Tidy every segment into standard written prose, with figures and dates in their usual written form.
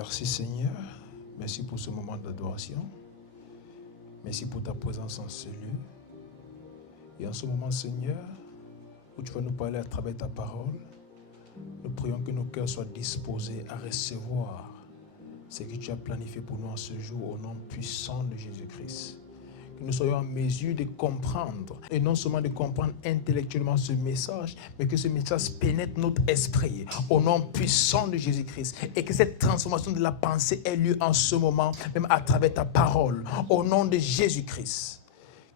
Merci Seigneur. Merci pour ce moment d'adoration. Merci pour ta présence en ce lieu. Et en ce moment, Seigneur, où tu vas nous parler à travers ta parole, nous prions que nos cœurs soient disposés à recevoir ce que tu as planifié pour nous en ce jour au nom puissant de Jésus-Christ. Que nous soyons en mesure de comprendre, et non seulement de comprendre intellectuellement ce message, mais que ce message pénètre notre esprit au nom puissant de Jésus-Christ, et que cette transformation de la pensée ait lieu en ce moment, même à travers ta parole, au nom de Jésus-Christ.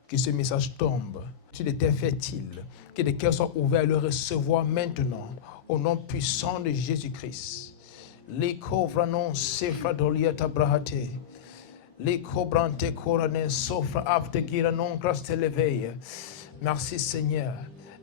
Que ce message tombe sur des terres fertiles, que des cœurs soient ouverts à le recevoir maintenant, au nom puissant de Jésus-Christ. Les covranon sefradoliata brahate. Les cobrante corane sofra apte gira non craste leveille. Merci Seigneur.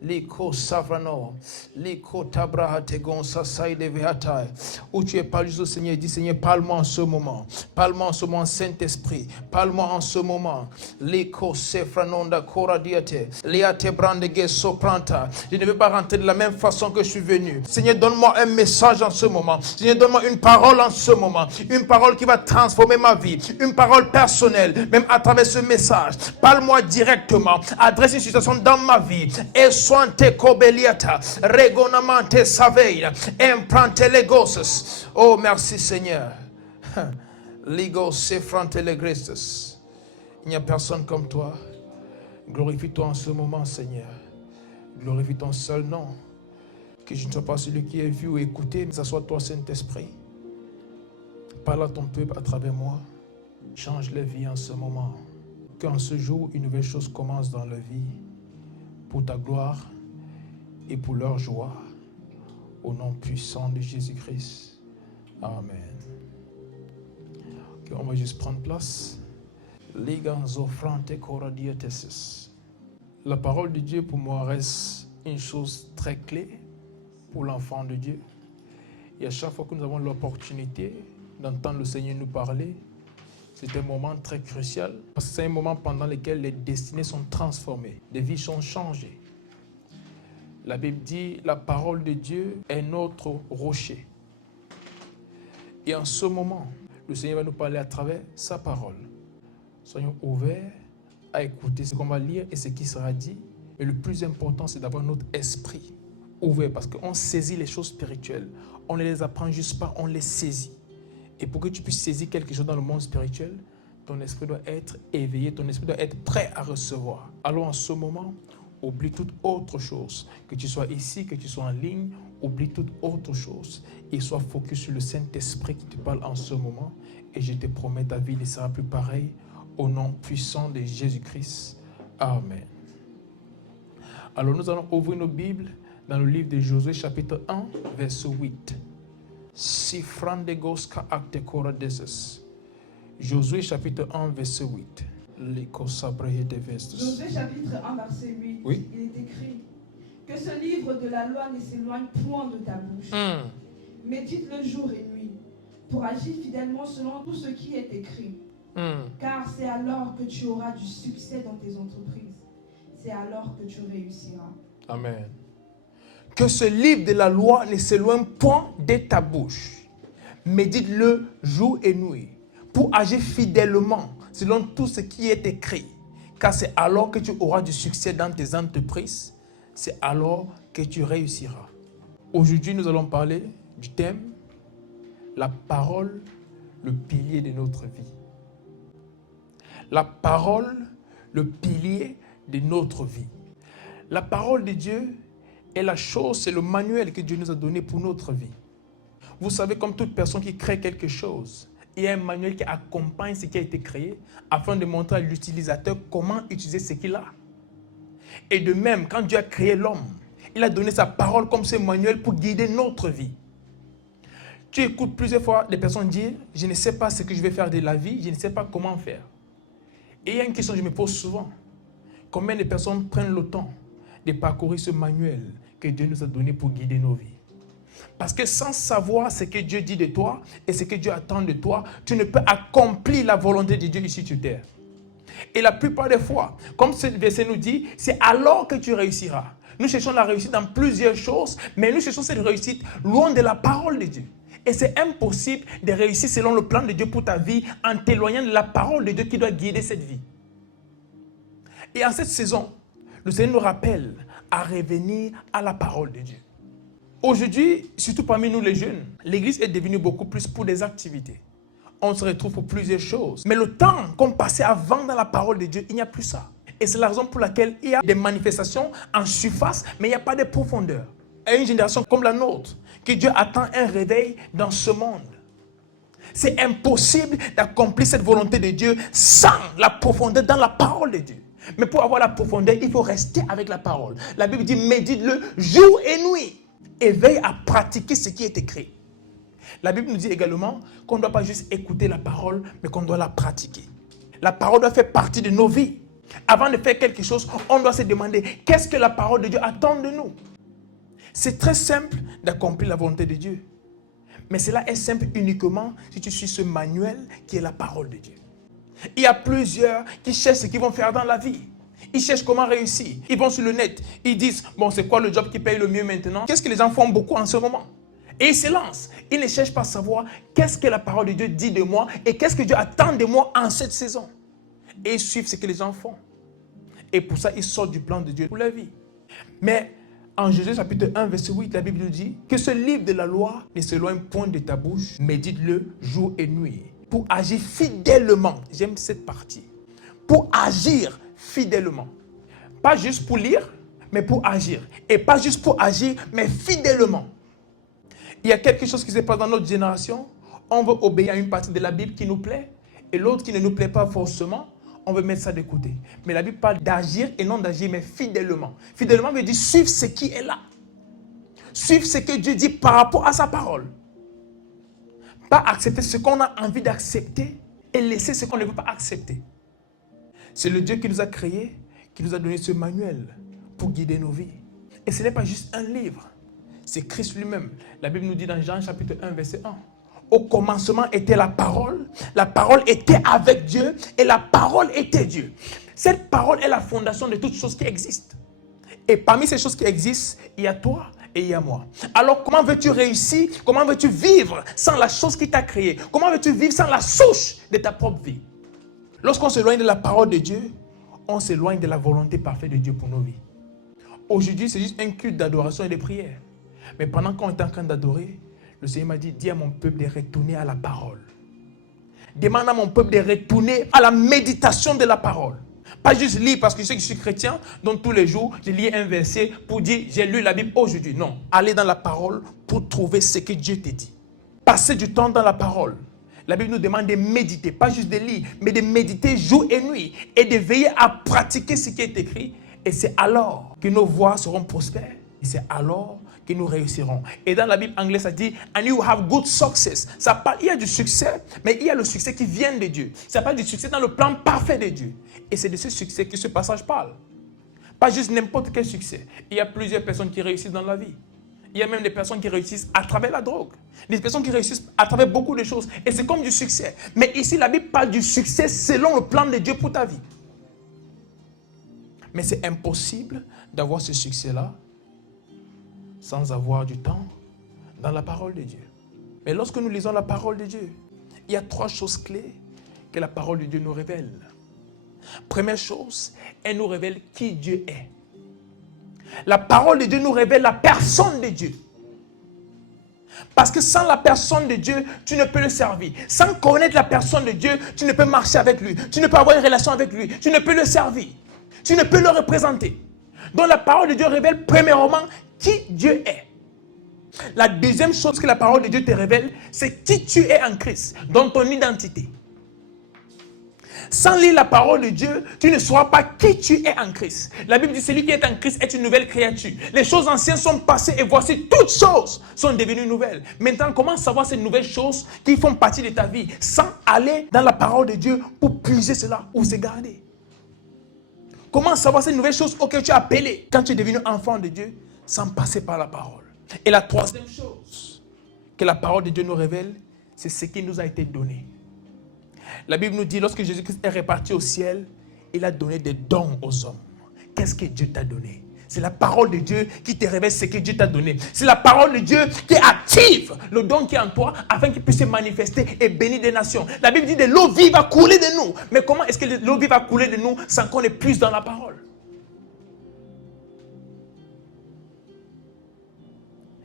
Les co savrano, les co tabrahate gonsa saide vehatai. Où tu es parlé au Seigneur, dis Seigneur, parle-moi en ce moment. Parle-moi en ce moment, Saint-Esprit. Parle-moi en ce moment. Les co sefranonda coradiate. Leate brandege sopranta. Je ne veux pas rentrer de la même façon que je suis venu. Seigneur, donne-moi un message en ce moment. Seigneur, donne-moi une parole en ce moment. Une parole qui va transformer ma vie. Une parole personnelle, même à travers ce message. Parle-moi directement. Adresse une situation dans ma vie. Et Swante cobeliata, regonamante saveira, imprante legosses. Oh, merci Seigneur. Ligos sefrante legrestes. Il n'y a personne comme toi. Glorifie-toi en ce moment, Seigneur. Glorifie ton seul nom. Que je ne sois pas celui qui est vu ou écouté, mais que ce soit toi, Saint-Esprit. Parle à ton peuple à travers moi. Change les vies en ce moment. Qu'en ce jour, une nouvelle chose commence dans la vie. Pour ta gloire et pour leur joie, au nom puissant de Jésus-Christ. Amen. Okay, on va juste prendre place. La parole de Dieu pour moi reste une chose très clé pour l'enfant de Dieu. Et à chaque fois que nous avons l'opportunité d'entendre le Seigneur nous parler, c'est un moment très crucial parce que c'est un moment pendant lequel les destinées sont transformées, les vies sont changées. La Bible dit, la parole de Dieu est notre rocher. Et en ce moment, le Seigneur va nous parler à travers sa parole. Soyons ouverts à écouter ce qu'on va lire et ce qui sera dit. Mais le plus important, c'est d'avoir notre esprit ouvert parce qu'on saisit les choses spirituelles. On ne les apprend juste pas, on les saisit. Et pour que tu puisses saisir quelque chose dans le monde spirituel, ton esprit doit être éveillé, ton esprit doit être prêt à recevoir. Alors en ce moment, oublie toute autre chose. Que tu sois ici, que tu sois en ligne, oublie toute autre chose. Et sois focus sur le Saint-Esprit qui te parle en ce moment. Et je te promets, ta vie ne sera plus pareille. Au nom puissant de Jésus-Christ. Amen. Alors nous allons ouvrir nos Bibles dans le livre de Josué chapitre 1, verset 8. Josué chapitre 1 verset 8. Josué chapitre 1 verset 8. Oui. Il est écrit que ce livre de la loi ne s'éloigne point de ta bouche. Médite-le jour et nuit pour agir fidèlement selon tout ce qui est écrit. Car c'est alors que tu auras du succès dans tes entreprises. C'est alors que tu réussiras. Amen. Que ce livre de la loi ne s'éloigne point de ta bouche. Médite-le jour et nuit pour agir fidèlement selon tout ce qui est écrit. Car c'est alors que tu auras du succès dans tes entreprises. C'est alors que tu réussiras. Aujourd'hui, nous allons parler du thème la parole, le pilier de notre vie. La parole, le pilier de notre vie. La parole de Dieu est la chose, c'est le manuel que Dieu nous a donné pour notre vie. Vous savez, comme toute personne qui crée quelque chose, il y a un manuel qui accompagne ce qui a été créé afin de montrer à l'utilisateur comment utiliser ce qu'il a. Et de même, quand Dieu a créé l'homme, il a donné sa parole comme ce manuel pour guider notre vie. Tu écoutes plusieurs fois des personnes dire « Je ne sais pas ce que je vais faire de la vie, je ne sais pas comment faire. » Et il y a une question que je me pose souvent. Combien de personnes prennent le temps de parcourir ce manuel que Dieu nous a donné pour guider nos vies? Parce que sans savoir ce que Dieu dit de toi et ce que Dieu attend de toi, tu ne peux accomplir la volonté de Dieu ici sur terre. Et la plupart des fois, comme ce verset nous dit, c'est alors que tu réussiras. Nous cherchons la réussite dans plusieurs choses, mais nous cherchons cette réussite loin de la parole de Dieu. Et c'est impossible de réussir selon le plan de Dieu pour ta vie en t'éloignant de la parole de Dieu qui doit guider cette vie. Et en cette saison, le Seigneur nous rappelle à revenir à la parole de Dieu. Aujourd'hui, surtout parmi nous les jeunes, l'église est devenue beaucoup plus pour des activités. On se retrouve pour plusieurs choses. Mais le temps qu'on passait avant dans la parole de Dieu, il n'y a plus ça. Et c'est la raison pour laquelle il y a des manifestations en surface, mais il n'y a pas de profondeur. Et une génération comme la nôtre, que Dieu attend un réveil dans ce monde. C'est impossible d'accomplir cette volonté de Dieu sans la profondeur dans la parole de Dieu. Mais pour avoir la profondeur, il faut rester avec la parole. La Bible dit, médite-le jour et nuit. Et veille à pratiquer ce qui est écrit. La Bible nous dit également qu'on ne doit pas juste écouter la parole, mais qu'on doit la pratiquer. La parole doit faire partie de nos vies. Avant de faire quelque chose, on doit se demander qu'est-ce que la parole de Dieu attend de nous. C'est très simple d'accomplir la volonté de Dieu. Mais cela est simple uniquement si tu suis ce manuel qui est la parole de Dieu. Il y a plusieurs qui cherchent ce qu'ils vont faire dans la vie. Ils cherchent comment réussir. Ils vont sur le net. Ils disent, bon, c'est quoi le job qui paye le mieux maintenant? Qu'est-ce que les gens font beaucoup en ce moment? Et ils se lancent. Ils ne cherchent pas à savoir qu'est-ce que la parole de Dieu dit de moi et qu'est-ce que Dieu attend de moi en cette saison. Et ils suivent ce que les gens font. Et pour ça, ils sortent du plan de Dieu pour la vie. Mais en Jésus chapitre 1, verset 8, la Bible nous dit que ce livre de la loi ne s'éloigne point de ta bouche, médite-le jour et nuit, pour agir fidèlement. J'aime cette partie. Pour agir fidèlement. Pas juste pour lire, mais pour agir. Et pas juste pour agir, mais fidèlement. Il y a quelque chose qui se passe dans notre génération. On veut obéir à une partie de la Bible qui nous plaît, et l'autre qui ne nous plaît pas forcément, on veut mettre ça de côté. Mais la Bible parle d'agir et non d'agir, mais fidèlement. Fidèlement veut dire suivre ce qui est là. Suivre ce que Dieu dit par rapport à sa parole. Pas accepter ce qu'on a envie d'accepter et laisser ce qu'on ne veut pas accepter. C'est le Dieu qui nous a créés, qui nous a donné ce manuel pour guider nos vies. Et ce n'est pas juste un livre. C'est Christ lui-même. La Bible nous dit dans Jean chapitre 1, verset 1. Au commencement était la parole était avec Dieu et la parole était Dieu. Cette parole est la fondation de toutes choses qui existent. Et parmi ces choses qui existent, il y a toi et il y a moi. Alors comment veux-tu réussir? Comment veux-tu vivre sans la chose qui t'a créé? Comment veux-tu vivre sans la source de ta propre vie? Lorsqu'on s'éloigne de la parole de Dieu, on s'éloigne de la volonté parfaite de Dieu pour nos vies. Aujourd'hui, c'est juste un culte d'adoration et de prière. Mais pendant qu'on est en train d'adorer, le Seigneur m'a dit, dis à mon peuple de retourner à la parole. Demande à mon peuple de retourner à la méditation de la parole. Pas juste lire parce que je sais que je suis chrétien, donc tous les jours, je lis un verset pour dire, j'ai lu la Bible aujourd'hui. Non, aller dans la parole pour trouver ce que Dieu te dit. Passer du temps dans la parole. La Bible nous demande de méditer, pas juste de lire, mais de méditer jour et nuit et de veiller à pratiquer ce qui est écrit. Et c'est alors que nos voies seront prospères. Et c'est alors que nous réussirons. Et dans la Bible anglaise, ça dit « And you have good success ». Ça parle, il y a du succès, mais il y a le succès qui vient de Dieu. Ça parle du succès dans le plan parfait de Dieu. Et c'est de ce succès que ce passage parle. Pas juste n'importe quel succès. Il y a plusieurs personnes qui réussissent dans la vie. Il y a même des personnes qui réussissent à travers la drogue. Des personnes qui réussissent à travers beaucoup de choses. Et c'est comme du succès. Mais ici, la Bible parle du succès selon le plan de Dieu pour ta vie. Mais c'est impossible d'avoir ce succès-là sans avoir du temps dans la parole de Dieu. Mais lorsque nous lisons la parole de Dieu, il y a 3 choses clés que la parole de Dieu nous révèle. Première chose, elle nous révèle qui Dieu est. La parole de Dieu nous révèle la personne de Dieu. Parce que sans la personne de Dieu, tu ne peux le servir. Sans connaître la personne de Dieu, tu ne peux marcher avec lui. Tu ne peux avoir une relation avec lui. Tu ne peux le servir. Tu ne peux le représenter. Donc la parole de Dieu révèle premièrement qui Dieu est. La deuxième chose que la parole de Dieu te révèle, c'est qui tu es en Christ, dans ton identité. Sans lire la parole de Dieu, tu ne sauras pas qui tu es en Christ. La Bible dit, celui qui est en Christ est une nouvelle créature. Les choses anciennes sont passées et voici, toutes choses sont devenues nouvelles. Maintenant, comment savoir ces nouvelles choses qui font partie de ta vie sans aller dans la parole de Dieu pour puiser cela ou se garder? Comment savoir ces nouvelles choses auxquelles tu es appelé quand tu es devenu enfant de Dieu sans passer par la parole? Et la troisième chose que la parole de Dieu nous révèle, c'est ce qui nous a été donné. La Bible nous dit, lorsque Jésus-Christ est reparti au ciel, il a donné des dons aux hommes. Qu'est-ce que Dieu t'a donné? C'est la parole de Dieu qui te révèle ce que Dieu t'a donné. C'est la parole de Dieu qui active le don qui est en toi afin qu'il puisse se manifester et bénir des nations. La Bible dit que l'eau vive va couler de nous. Mais comment est-ce que l'eau vive va couler de nous sans qu'on ait plus dans la parole?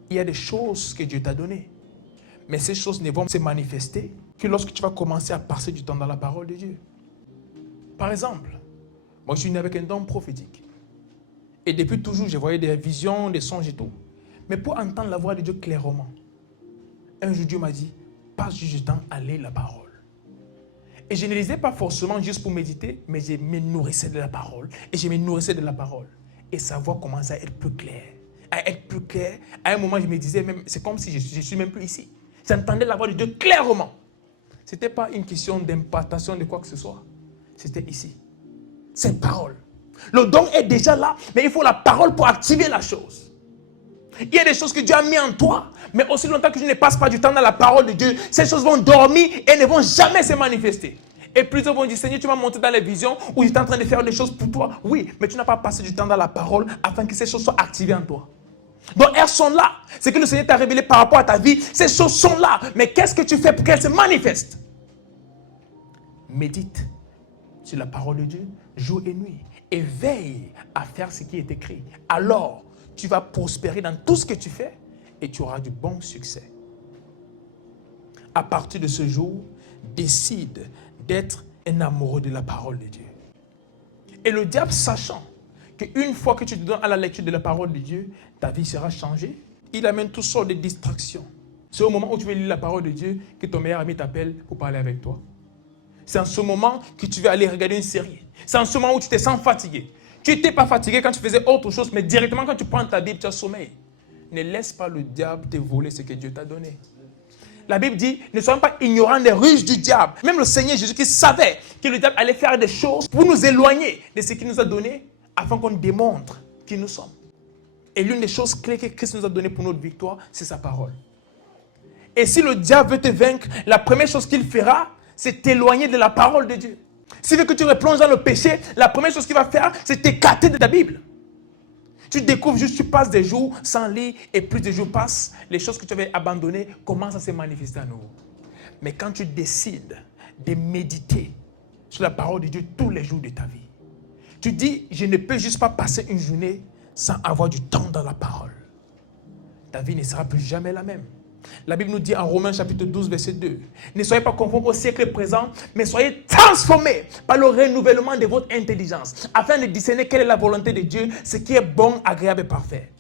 Il y a des choses que Dieu t'a données. Mais ces choses ne vont se manifester que lorsque tu vas commencer à passer du temps dans la parole de Dieu. Par exemple, moi je suis né avec un don prophétique. Et depuis toujours, je voyais des visions, des songes et tout. Mais pour entendre la voix de Dieu clairement, un jour Dieu m'a dit, passe du temps à lire la parole. Et je ne lisais pas forcément juste pour méditer, mais je me nourrissais de la parole. Et je me nourrissais de la parole. Et sa voix commençait à être plus claire. À être plus claire. À un moment, je me disais, même, c'est comme si je ne suis même plus ici. J'entendais la voix de Dieu clairement. Ce n'était pas une question d'impartation de quoi que ce soit. C'était ici. Cette parole. Le don est déjà là, mais il faut la parole pour activer la chose. Il y a des choses que Dieu a mis en toi, mais aussi longtemps que tu ne passes pas du temps dans la parole de Dieu, ces choses vont dormir et ne vont jamais se manifester. Et plusieurs vont dire, Seigneur, tu m'as montré dans les visions où j'étais en train de faire des choses pour toi. Oui, mais tu n'as pas passé du temps dans la parole afin que ces choses soient activées en toi. Donc elles sont là. C'est que le Seigneur t'a révélé par rapport à ta vie. Ces choses sont là. Mais qu'est-ce que tu fais pour qu'elles se manifestent? Médite sur la parole de Dieu, jour et nuit. Et veille à faire ce qui est écrit. Alors, tu vas prospérer dans tout ce que tu fais et tu auras du bon succès. À partir de ce jour, décide d'être un amoureux de la parole de Dieu. Et le diable, sachant qu'une fois que tu te donnes à la lecture de la parole de Dieu, ta vie sera changée, il amène toutes sortes de distractions. C'est au moment où tu veux lire la parole de Dieu que ton meilleur ami t'appelle pour parler avec toi. C'est en ce moment que tu vas aller regarder une série. C'est en ce moment où tu te sens fatigué. Tu n'étais pas fatigué quand tu faisais autre chose, mais directement quand tu prends ta Bible, tu as sommeil. Ne laisse pas le diable te voler ce que Dieu t'a donné. La Bible dit, ne soyons pas ignorants des ruses du diable. Même le Seigneur Jésus qui savait que le diable allait faire des choses pour nous éloigner de ce qu'il nous a donné, afin qu'on démontre qui nous sommes. Et l'une des choses clés que Christ nous a données pour notre victoire, c'est sa parole. Et si le diable veut te vaincre, la première chose qu'il fera, c'est t'éloigner de la parole de Dieu. S'il veut que tu replonges dans le péché, la première chose qu'il va faire, c'est t'écarter de ta Bible. Tu découvres juste, tu passes des jours sans lire et plus de jours passent, les choses que tu avais abandonnées commencent à se manifester à nouveau. Mais quand tu décides de méditer sur la parole de Dieu tous les jours de ta vie, tu dis, je ne peux juste pas passer une journée sans avoir du temps dans la parole. Ta vie ne sera plus jamais la même. La Bible nous dit en Romains chapitre 12, verset 2, ne soyez pas conformes au siècle présent, mais soyez transformés par le renouvellement de votre intelligence, afin de discerner quelle est la volonté de Dieu, ce qui est bon, agréable et parfait.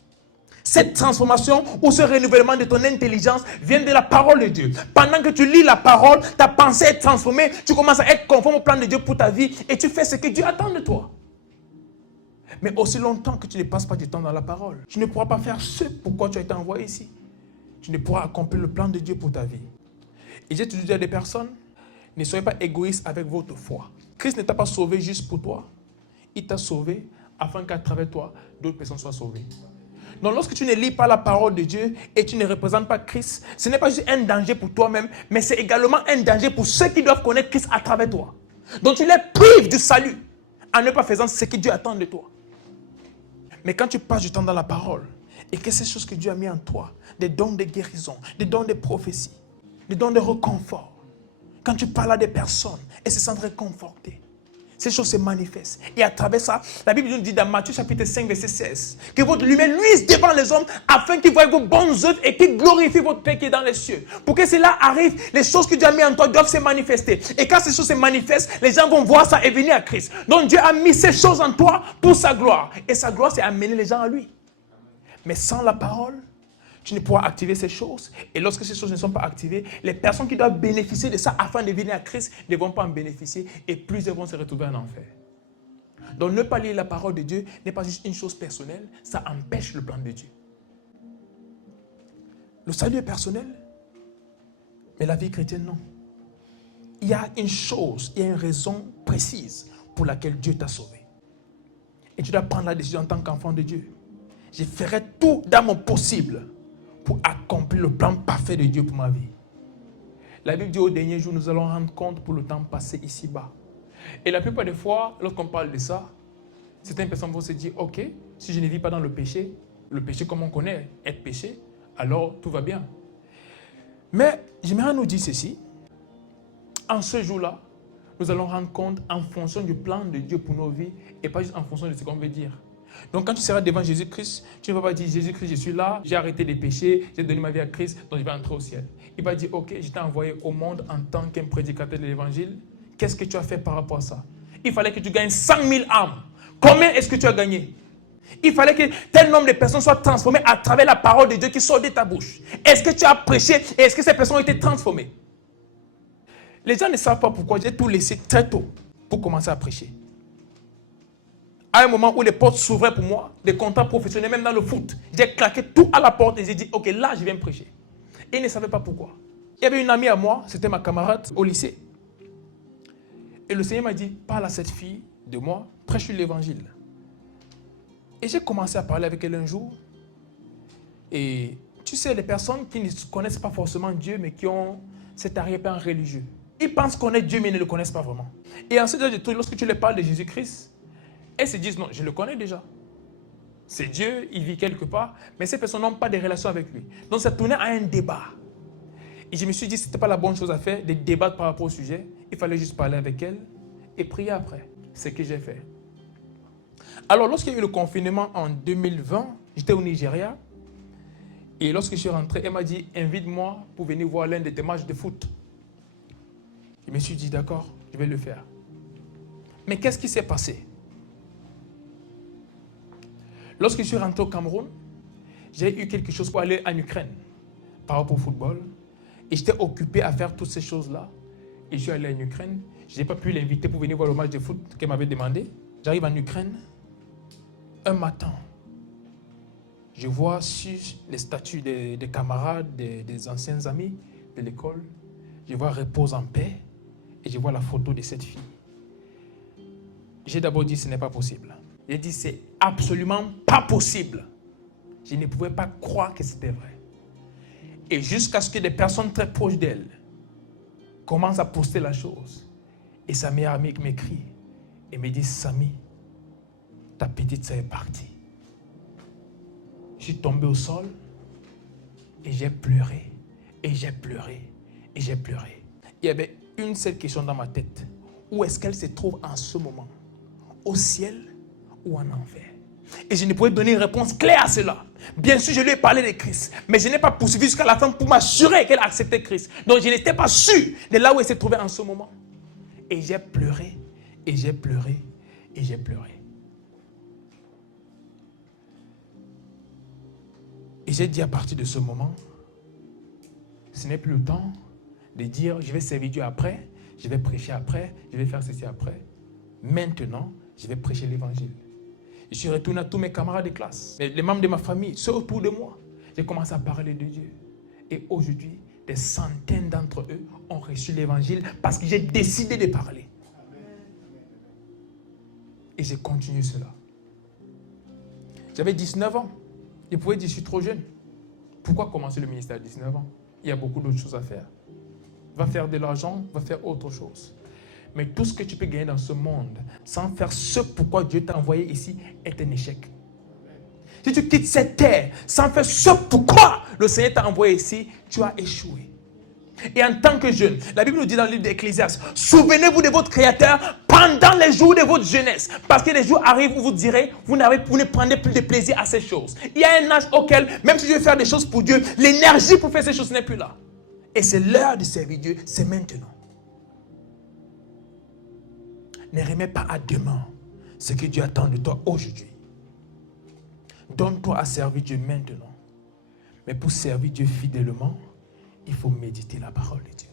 Cette transformation ou ce renouvellement de ton intelligence vient de la parole de Dieu. Pendant que tu lis la parole, ta pensée est transformée, tu commences à être conforme au plan de Dieu pour ta vie et tu fais ce que Dieu attend de toi. Mais aussi longtemps que tu ne passes pas du temps dans la parole, tu ne pourras pas faire ce pourquoi tu as été envoyé ici. Tu ne pourras accomplir le plan de Dieu pour ta vie. Et j'ai toujours dit à des personnes, ne soyez pas égoïstes avec votre foi. Christ ne t'a pas sauvé juste pour toi. Il t'a sauvé afin qu'à travers toi, d'autres personnes soient sauvées. Donc lorsque tu ne lis pas la parole de Dieu et tu ne représentes pas Christ, ce n'est pas juste un danger pour toi-même, mais c'est également un danger pour ceux qui doivent connaître Christ à travers toi. Donc tu les prives du salut en ne pas faisant ce que Dieu attend de toi. Mais quand tu passes du temps dans la parole, et que ces choses que Dieu a mis en toi, des dons de guérison, des dons de prophétie, des dons de réconfort, quand tu parles à des personnes, elles se sentent réconfortées. Ces choses se manifestent. Et à travers ça, la Bible nous dit dans Matthieu chapitre 5, verset 16, que votre lumière luise devant les hommes afin qu'ils voient vos bonnes œuvres et qu'ils glorifient votre Père qui est dans les cieux. Pour que cela arrive, les choses que Dieu a mis en toi doivent se manifester. Et quand ces choses se manifestent, les gens vont voir ça et venir à Christ. Donc Dieu a mis ces choses en toi pour sa gloire. Et sa gloire, c'est amener les gens à lui. Mais sans la parole, tu ne pourras activer ces choses. Et lorsque ces choses ne sont pas activées, les personnes qui doivent bénéficier de ça afin de venir à Christ ne vont pas en bénéficier et plusieurs vont se retrouver en enfer. Donc ne pas lire la parole de Dieu n'est pas juste une chose personnelle, ça empêche le plan de Dieu. Le salut est personnel, mais la vie chrétienne non. Il y a une chose, il y a une raison précise pour laquelle Dieu t'a sauvé. Et tu dois prendre la décision en tant qu'enfant de Dieu. Je ferai tout dans mon possible pour accomplir le plan parfait de Dieu pour ma vie. La Bible dit au dernier jour, nous allons rendre compte pour le temps passé ici-bas. Et la plupart des fois, lorsqu'on parle de ça, certaines personnes vont se dire, ok, Si je ne vis pas dans le péché comme on connaît, être péché, alors tout va bien. Mais j'aimerais nous dire ceci. En ce jour-là, nous allons rendre compte en fonction du plan de Dieu pour nos vies et pas juste en fonction de ce qu'on veut dire. Donc quand tu seras devant Jésus-Christ, tu ne vas pas dire Jésus-Christ, je suis là, j'ai arrêté les péchés, j'ai donné ma vie à Christ, donc je vais entrer au ciel. Il va dire, ok, je t'ai envoyé au monde en tant qu'un prédicateur de l'évangile. Qu'est-ce que tu as fait par rapport à ça? Il fallait que tu gagnes 100 000 âmes. Combien est-ce que tu as gagné? Il fallait que tel nombre de personnes soient transformées à travers la parole de Dieu qui sort de ta bouche. Est-ce que tu as prêché et est-ce que ces personnes ont été transformées? Les gens ne savent pas pourquoi j'ai tout laissé très tôt pour commencer à prêcher. À un moment où les portes s'ouvraient pour moi, des contrats professionnels, même dans le foot, j'ai claqué tout à la porte et j'ai dit, ok, là, je viens me prêcher. Et ils ne savaient pas pourquoi. Il y avait une amie à moi, c'était ma camarade au lycée. Et le Seigneur m'a dit, parle à cette fille de moi, prêche l'évangile. Et j'ai commencé à parler avec elle un jour. Et tu sais, les personnes qui ne connaissent pas forcément Dieu, mais qui ont cet arrière-plan religieux, ils pensent connaître Dieu, mais ils ne le connaissent pas vraiment. Et ensuite, lorsque tu leur parles de Jésus-Christ, elles se disent, non, je le connais déjà. C'est Dieu, il vit quelque part, mais ces personnes n'ont pas de relation avec lui. Donc ça tournait à un débat. Et je me suis dit, ce n'était pas la bonne chose à faire, de débattre par rapport au sujet. Il fallait juste parler avec elle et prier après. C'est ce que j'ai fait. Alors, lorsqu'il y a eu le confinement en 2020, j'étais au Nigeria. Et lorsque je suis rentré, elle m'a dit, invite-moi pour venir voir l'un de tes matchs de foot. Je me suis dit, d'accord, je vais le faire. Mais qu'est-ce qui s'est passé? Lorsque je suis rentré au Cameroun, j'ai eu quelque chose pour aller en Ukraine par rapport au football. Et j'étais occupé à faire toutes ces choses-là. Et je suis allé en Ukraine. Je n'ai pas pu l'inviter pour venir voir le match de foot qu'elle m'avait demandé. J'arrive en Ukraine. Un matin, je vois sur les statues des camarades, des anciens amis de l'école, je vois repose en paix et je vois la photo de cette fille. J'ai d'abord dit ce n'est pas possible. J'ai dit c'est absolument pas possible. Je ne pouvais pas croire que c'était vrai. Et jusqu'à ce que des personnes très proches d'elle commencent à poster la chose. Et sa meilleure amie m'écrit et me dit, Samy, ta petite sœur est partie. Je suis tombé au sol et j'ai pleuré, et j'ai pleuré, et j'ai pleuré. Il y avait une seule question dans ma tête. Où est-ce qu'elle se trouve en ce moment? Au ciel ou en enfer? Et je ne pouvais donner une réponse claire à cela. Bien sûr, je lui ai parlé de Christ, mais je n'ai pas poursuivi jusqu'à la fin pour m'assurer qu'elle acceptait Christ. Donc, je n'étais pas sûr de là où elle se trouvait en ce moment. Et j'ai pleuré, et j'ai pleuré, et j'ai pleuré. Et j'ai dit à partir de ce moment, ce n'est plus le temps de dire je vais servir Dieu après, je vais prêcher après, je vais faire ceci après. Maintenant, je vais prêcher l'évangile. Je suis retourné à tous mes camarades de classe, les membres de ma famille, ceux autour de moi. J'ai commencé à parler de Dieu. Et aujourd'hui, des centaines d'entre eux ont reçu l'évangile parce que j'ai décidé de parler. Et j'ai continué cela. J'avais 19 ans. Je pouvais dire, je suis trop jeune. Pourquoi commencer le ministère à 19 ans? Il y a beaucoup d'autres choses à faire. Va faire de l'argent, va faire autre chose. Mais tout ce que tu peux gagner dans ce monde, sans faire ce pourquoi Dieu t'a envoyé ici, est un échec. Si tu quittes cette terre, sans faire ce pourquoi le Seigneur t'a envoyé ici, tu as échoué. Et en tant que jeune, la Bible nous dit dans le livre d'Ecclésiaste, souvenez-vous de votre Créateur pendant les jours de votre jeunesse. Parce que les jours arrivent où vous direz, vous ne prenez plus de plaisir à ces choses. Il y a un âge auquel, même si je veux faire des choses pour Dieu, l'énergie pour faire ces choses n'est plus là. Et c'est l'heure de servir Dieu, c'est maintenant. Ne remets pas à demain ce que Dieu attend de toi aujourd'hui. Donne-toi à servir Dieu maintenant. Mais pour servir Dieu fidèlement, il faut méditer la parole de Dieu.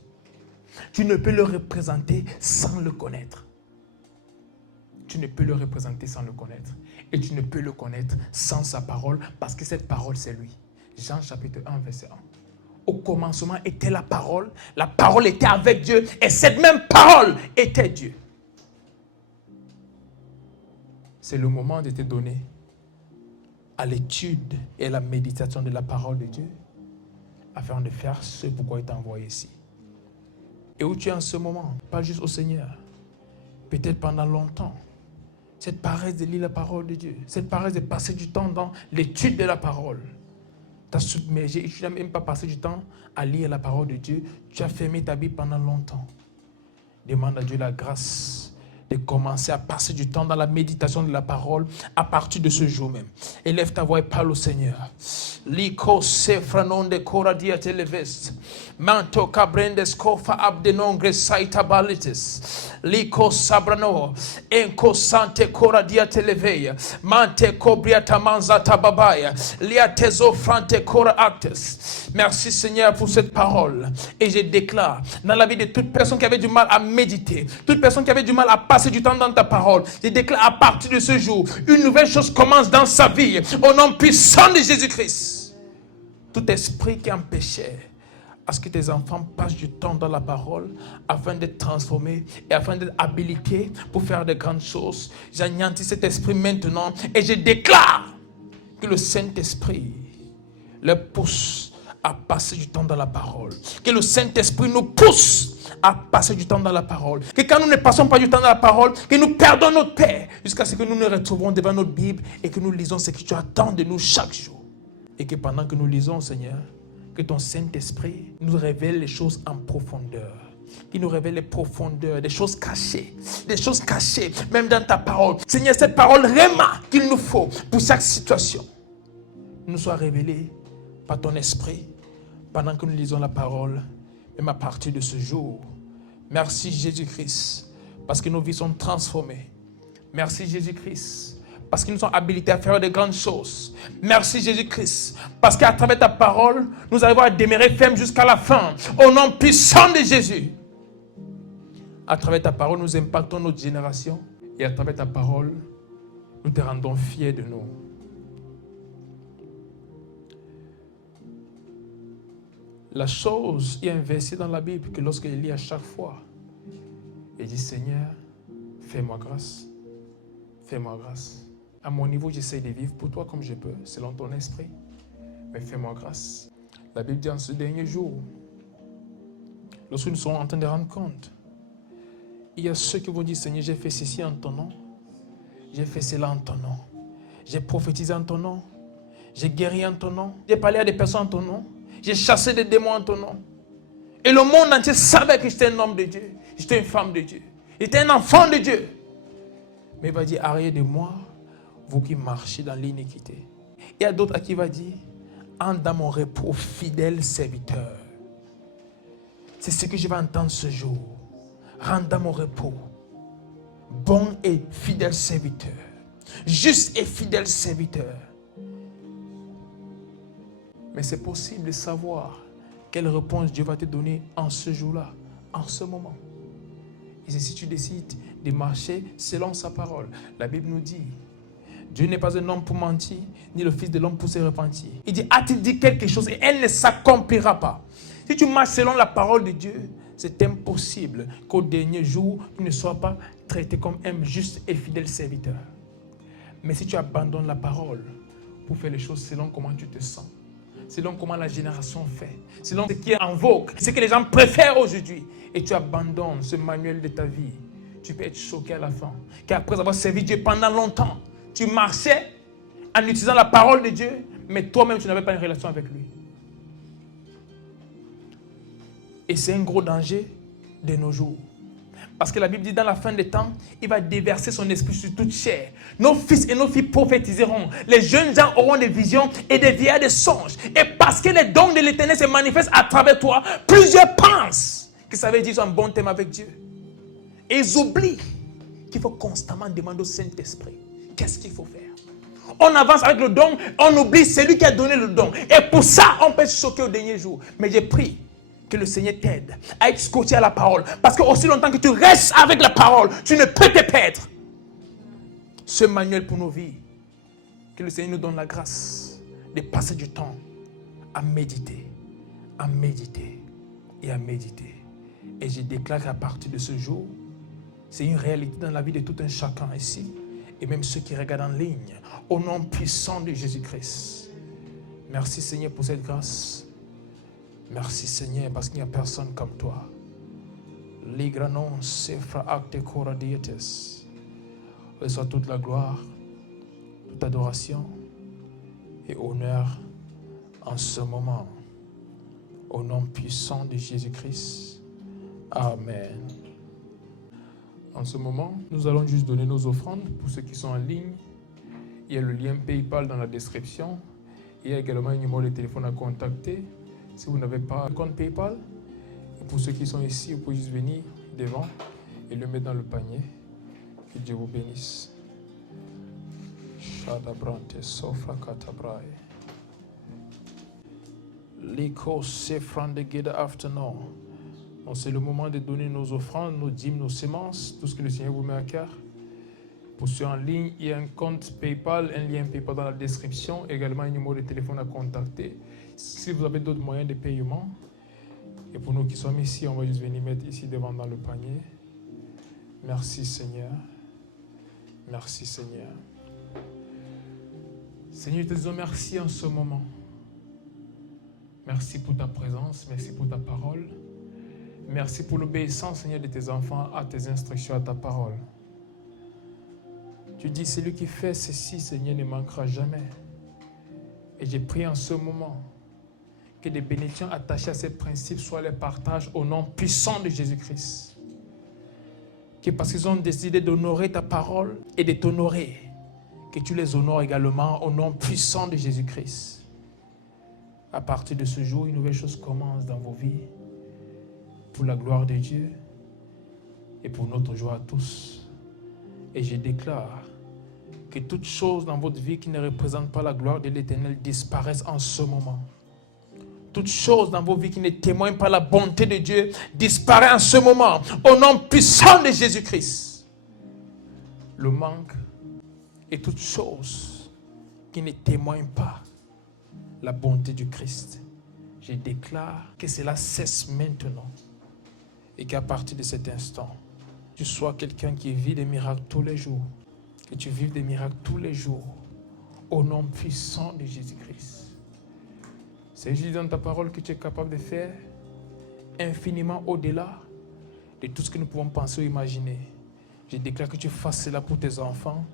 Tu ne peux le représenter sans le connaître. Tu ne peux le représenter sans le connaître. Et tu ne peux le connaître sans sa parole, parce que cette parole, c'est lui. Jean chapitre 1, verset 1. Au commencement était la parole était avec Dieu, et cette même parole était Dieu. C'est le moment de te donner à l'étude et à la méditation de la parole de Dieu, afin de faire ce pourquoi il t'a envoyé ici. Et où tu es en ce moment, pas juste au Seigneur, peut-être pendant longtemps, Cette paresse de lire la parole de Dieu. Cette paresse de passer du temps dans l'étude de la parole. Tu as submergé et tu n'as même pas passé du temps à lire la parole de Dieu. Tu as fermé ta Bible pendant longtemps. Demande à Dieu la grâce de commencer à passer du temps dans la méditation de la parole à partir de ce jour même. Élève ta voix et parle au Seigneur. Liko sefranon de coradia televest. Manto cabrendes kofa abdenon gresaita balitis. Liko sabrano. Enko sante coradia televeia. Mante cobriata manzata babaya. Liatezo frante cora actes. Merci Seigneur pour cette parole. Et je déclare dans la vie de toute personne qui avait du mal à méditer, toute personne qui avait du mal à passer du temps dans ta parole, je déclare à partir de ce jour, une nouvelle chose commence dans sa vie, au nom puissant de Jésus-Christ. Tout esprit qui empêchait à ce que tes enfants passent du temps dans la parole afin d'être transformés et afin d'être habilités pour faire de grandes choses, j'anéantis cet esprit maintenant et je déclare que le Saint-Esprit leur pousse à passer du temps dans la parole. Que le Saint-Esprit nous pousse à passer du temps dans la parole. Que quand nous ne passons pas du temps dans la parole, que nous perdons notre paix jusqu'à ce que nous nous retrouvons devant notre Bible et que nous lisons ce que tu attends de nous chaque jour. Et que pendant que nous lisons, Seigneur, que ton Saint-Esprit nous révèle les choses en profondeur. Qu'il nous révèle les profondeurs, des choses cachées, même dans ta parole. Seigneur, cette parole réma qu'il nous faut pour chaque situation nous soit révélée par ton Esprit pendant que nous lisons la parole, même à partir de ce jour. Merci Jésus-Christ, parce que nos vies sont transformées. Merci Jésus-Christ, parce qu'ils nous sont habilités à faire de grandes choses. Merci Jésus-Christ, parce qu'à travers ta parole, nous arrivons à demeurer fermes jusqu'à la fin, au nom puissant de Jésus. À travers ta parole, nous impactons notre génération, et à travers ta parole, nous te rendons fiers de nous. La chose est inversée dans la Bible que lorsque je lis à chaque fois, et dit Seigneur, fais-moi grâce. Fais-moi grâce. À mon niveau, j'essaie de vivre pour toi comme je peux, selon ton esprit. Mais fais-moi grâce. La Bible dit en ce dernier jour, lorsque nous sommes en train de rendre compte, il y a ceux qui vont dire Seigneur, j'ai fait ceci en ton nom. J'ai fait cela en ton nom. J'ai prophétisé en ton nom. J'ai guéri en ton nom. J'ai parlé à des personnes en ton nom. J'ai chassé des démons en ton nom. Et le monde entier savait que j'étais un homme de Dieu. J'étais une femme de Dieu. J'étais un enfant de Dieu. Mais il va dire, arrière de moi, vous qui marchez dans l'iniquité. Il y a d'autres à qui il va dire, entre dans mon repos, fidèle serviteur. C'est ce que je vais entendre ce jour. Rentre dans mon repos. Bon et fidèle serviteur. Juste et fidèle serviteur. Mais c'est possible de savoir quelle réponse Dieu va te donner en ce jour-là, en ce moment. Et c'est si tu décides de marcher selon sa parole. La Bible nous dit, Dieu n'est pas un homme pour mentir, ni le fils de l'homme pour se repentir. Il dit, a-t-il dit quelque chose et elle ne s'accomplira pas. Si tu marches selon la parole de Dieu, c'est impossible qu'au dernier jour, tu ne sois pas traité comme un juste et fidèle serviteur. Mais si tu abandonnes la parole pour faire les choses selon comment tu te sens, selon comment la génération fait, selon ce qui est en vogue, ce que les gens préfèrent aujourd'hui, et tu abandonnes ce manuel de ta vie, tu peux être choqué à la fin. Qu'après avoir servi Dieu pendant longtemps, tu marchais en utilisant la parole de Dieu, mais toi-même tu n'avais pas une relation avec lui. Et c'est un gros danger de nos jours. Parce que la Bible dit dans la fin des temps, il va déverser son esprit sur toute chair. Nos fils et nos filles prophétiseront. Les jeunes gens auront des visions et des vieillards des songes. Et parce que les dons de l'Éternel se manifestent à travers toi, plusieurs pensent que ça veut dire qu'ils ont un bon thème avec Dieu. Et ils oublient qu'il faut constamment demander au Saint-Esprit, qu'est-ce qu'il faut faire? On avance avec le don, on oublie celui qui a donné le don. Et pour ça, on peut se choquer au dernier jour. Mais j'ai pris que le Seigneur t'aide à être scotché à la parole. Parce que aussi longtemps que tu restes avec la parole, tu ne peux te perdre. Ce manuel pour nos vies, que le Seigneur nous donne la grâce de passer du temps à méditer et à méditer. Et je déclare qu'à partir de ce jour, c'est une réalité dans la vie de tout un chacun ici, et même ceux qui regardent en ligne, au nom puissant de Jésus-Christ. Merci Seigneur pour cette grâce. Merci Seigneur parce qu'il n'y a personne comme toi. Ligranon sefra acte cora dietes. reçois toute la gloire, toute adoration et honneur en ce moment. Au nom puissant de Jésus-Christ. Amen. En ce moment, nous allons juste donner nos offrandes pour ceux qui sont en ligne. Il y a le lien PayPal dans la description. Il y a également un numéro de téléphone à contacter si vous n'avez pas de compte PayPal. Et pour ceux qui sont ici, vous pouvez juste venir devant et le mettre dans le panier. Que Dieu vous bénisse. Shadabrante sofra katabrae. Liko sefran de geda afternoon. Donc c'est le moment de donner nos offrandes, nos dîmes, nos semences, tout ce que le Seigneur vous met à cœur. Pour ceux en ligne, il y a un compte PayPal, un lien PayPal dans la description, également un numéro de téléphone à contacter. Si vous avez d'autres moyens de paiement, et pour nous qui sommes ici, on va juste venir mettre ici devant dans le panier. Merci Seigneur. Merci Seigneur. Seigneur, te disons merci en ce moment. Merci pour ta présence, merci pour ta parole. Merci pour l'obéissance, Seigneur, de tes enfants à tes instructions, à ta parole. Tu dis, celui qui fait ceci, Seigneur, ne manquera jamais. Et j'ai prié en ce moment que des bénédictions attachées à ces principes soient les partages au nom puissant de Jésus-Christ. Que parce qu'ils ont décidé d'honorer ta parole et de t'honorer, que tu les honores également au nom puissant de Jésus-Christ. À partir de ce jour, une nouvelle chose commence dans vos vies. Pour la gloire de Dieu et pour notre joie à tous. Et je déclare que toute chose dans votre vie qui ne représente pas la gloire de l'Éternel disparaisse en ce moment. Toute chose dans vos vies qui ne témoigne pas la bonté de Dieu disparaît en ce moment. Au nom puissant de Jésus-Christ. Le manque et toute chose qui ne témoigne pas la bonté du Christ. Je déclare que cela cesse maintenant. Et qu'à partir de cet instant, tu sois quelqu'un qui vit des miracles tous les jours. Que tu vives des miracles tous les jours. Au nom puissant de Jésus-Christ. C'est juste dans ta parole que tu es capable de faire infiniment au-delà de tout ce que nous pouvons penser ou imaginer. Je déclare que tu fasses cela pour tes enfants,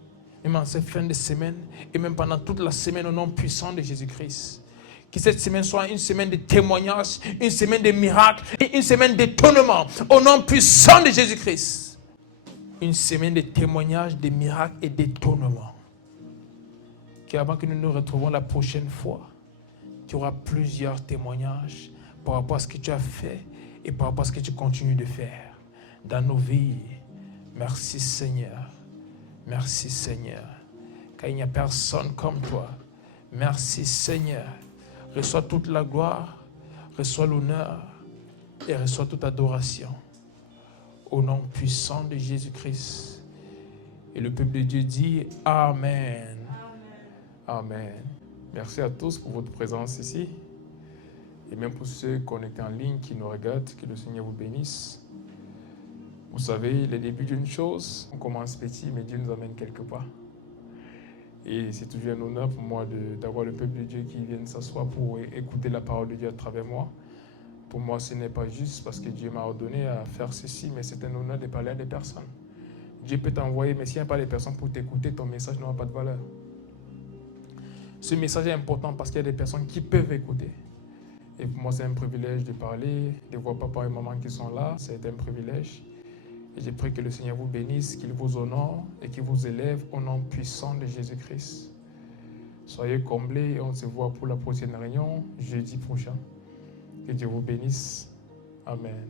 même en cette fin de semaine et même pendant toute la semaine au nom puissant de Jésus-Christ. Que cette semaine soit une semaine de témoignages, une semaine de miracles et une semaine d'étonnement au nom puissant de Jésus-Christ. Une semaine de témoignages, de miracles et d'étonnement. Qu'avant que nous nous retrouvons la prochaine fois, tu auras plusieurs témoignages par rapport à ce que tu as fait et par rapport à ce que tu continues de faire dans nos vies. Merci Seigneur. Merci Seigneur. Car il n'y a personne comme toi. Merci Seigneur. Reçois toute la gloire, reçois l'honneur et reçois toute adoration. Au nom puissant de Jésus-Christ. Et le peuple de Dieu dit Amen. Amen. Amen. Merci à tous pour votre présence ici. Et même pour ceux connectés en ligne qui nous regardent, que le Seigneur vous bénisse. Vous savez, le début d'une chose, on commence petit, mais Dieu nous amène quelque part. Et c'est toujours un honneur pour moi d'avoir le peuple de Dieu qui vient s'asseoir pour écouter la parole de Dieu à travers moi. Pour moi, ce n'est pas juste parce que Dieu m'a ordonné à faire ceci, mais c'est un honneur de parler à des personnes. Dieu peut t'envoyer, mais s'il n'y a pas les personnes pour t'écouter, ton message n'aura pas de valeur. Ce message est important parce qu'il y a des personnes qui peuvent écouter. Et pour moi, c'est un privilège de parler, de voir papa et maman qui sont là. C'est un privilège. Et je prie que le Seigneur vous bénisse, qu'il vous honore et qu'il vous élève au nom puissant de Jésus-Christ. Soyez comblés et on se voit pour la prochaine réunion jeudi prochain. Que Dieu vous bénisse. Amen.